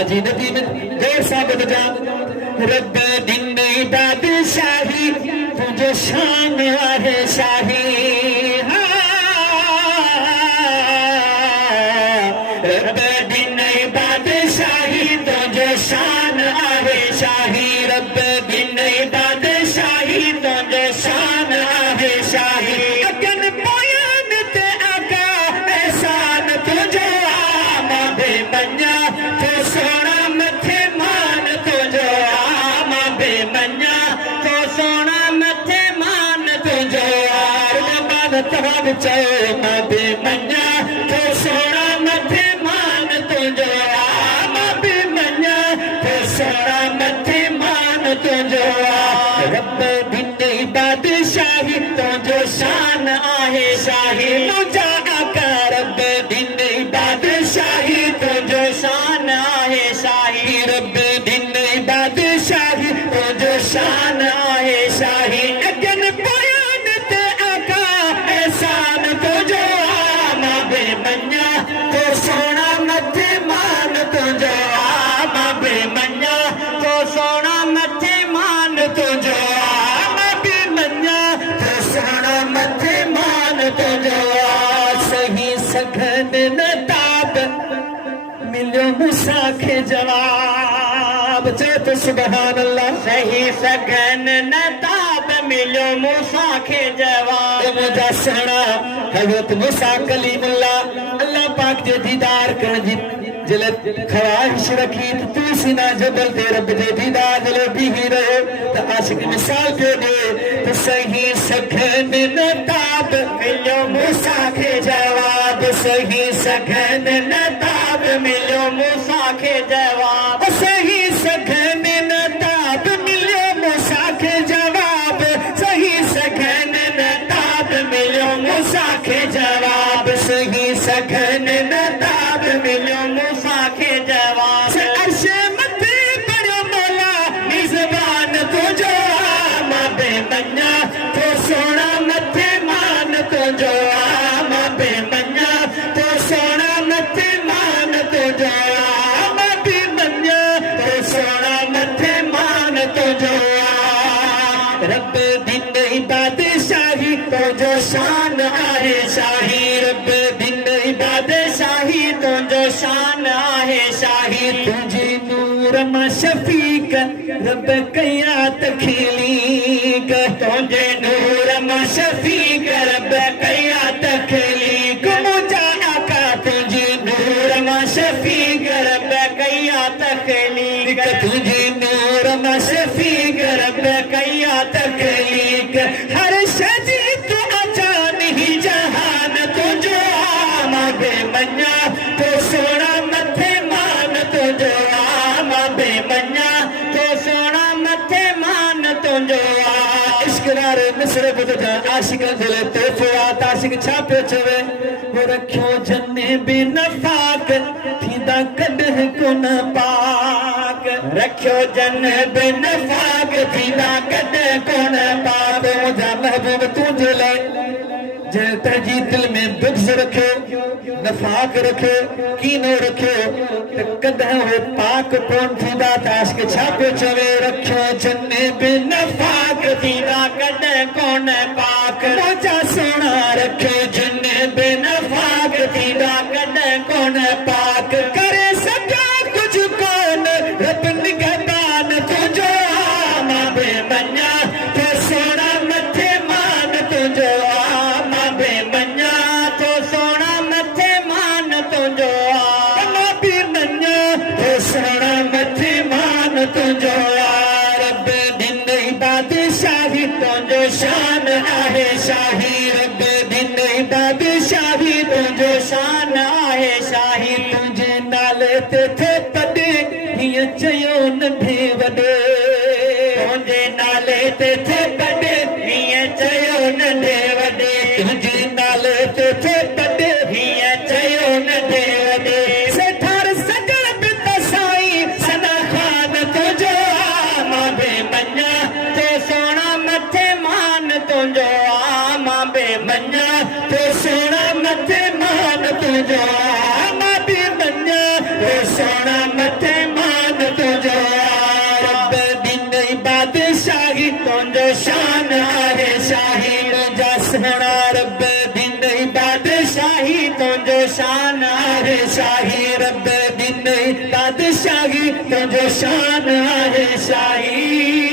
हाजी नबी में गैर साबित जान रब दिन बादशाही तुझे शान है शाही रब दिन बादशाही तुझे शान है शाही रब दिन बादशाही तुझे शान है शाही अगन बयान ते आका एहसान तुझे आमा बेमन्या तो सोना मथे मान तुझे आमा बेमन्या तो सोना मथे मान तुझे यार मान तहब चो मा बेमन्या तो सोना मथे मान तुझे आमा बेमन्या तो सोना मथे मान तुझे रब दिन बादशाही तुझो शान आहे शाही मुझा आका रब दिन बादशाही तुझो शान आहे शाही रब दिन बादशाही तुझो शान आहे शाही अगन बयान ते आका एहसान तुझो आमा बेमन्या तो सोना मथे मान तुझो आमा बेमन्या तो सोना मथे मान तुझो आमा बेमन्या तो सोना मथे मान तुझो सही सघन नताब मिलियो मूसा खे जवाब चए तो सुभान अल्लाह सही सघन नताब मिलियो मूसा खे जवाब मुझा सुहिणा हज़रत मूसा कलीमुल्लाह अल्लाह पाक जे दीदार करण जी जले ख्वाहिश रखी तू सीना जबल ते रब जे दीदार जले बीही रहे तो आशिक मिसाल पियो दे तो सही सघन नताब मिलियो मूसा खे जवाब सही सघन नताब मिलियो मूसा खे जवाब सही सघन नताब मिलियो मूसा खे जवाब सही सघन नताब मिलियो मूसा खे जवाब सही सघन नताब मिलियो मूसा खे जवाब अर्श मथे बड़ो मौला निज़बान तुझो आमा बेमन्या तो सोना मथे मान तुझो आमा बेमन्या तो सोना मथे मान तुझो आमा बेमन्या तो सोना मथे मान तुझो रब दिन बादशाही तुझो शान आहे शाही रब दिन बादशाही तुझो शान आहे शाही तुझे नूर मां शफीक रब कया तखलीक तुझे नूर मां शफीक रब कया तखलीक मुझा आका तुझे नूर मां शफीक रब कया तखलीक तुझे नूर मां शफीक रब कया तखलीक हर शजी तू अचान ही जहान तुझो आमा बेमन्या तो सोना मथे मान तुझो आमा बेमन्या तो सोना मथे मान तुझो इश्क नारे मिस्र बुधा आशिक दिले ते फुआत आशिक छापे चवे वो रखियो जन्ने बेनफाक थींदा कदह कोन पाक रखियो जन बेनफाक थींदा कदह कोन पाक मुझा महबूब तुझे लाए जे तजी दिल में बुग़्ज़ रखे नफाक रखे कीनो रखे तो कदह हो पाक कोन थींदा त आशिक छापे चवे रखियो जन्ने बेनफाक थींदा कदह कोन पाक मुझा सोना रखियो जन्ने बेनफाक थींदा कदह कोन पाक करे सजा कुछ कोन रब निगहबान तुझो आमा बेमन्या तो सोना मथे मान तुझो आमा बेमन्या तो सोना मथे मान तुझो आमा बेमन्या तो सोना मथे मान तुझो रब दिन बादशाही तुझो शान आहे शाही रब दिन बादशाही तुझो शान आहे शाही तुझे नाले ते थे पदे हीअं चयो नंढे वॾे तुंहिंजे नाले ते थे पदे हीअं चयो नंढे वॾे तुंहिंजे नाले ते थे पदे हीअं चयो नंढे वॾे सेठार सजण बि त साईं सना ख़ान तुंहिंजो आमा बेमन्या तो सोना मथे मान तुंहिंजो आमा बेमन्या तो सोना मथे मान तुंहिंजो आमा बेमन्या तो सोना मथे शान आहे शाही तुंहिंजा सोना रब ॾिनई बादशाही तुंहिंजो शान आहे शाही रब ॾिनई बादशाही तुंहिंजो शान आहे शाही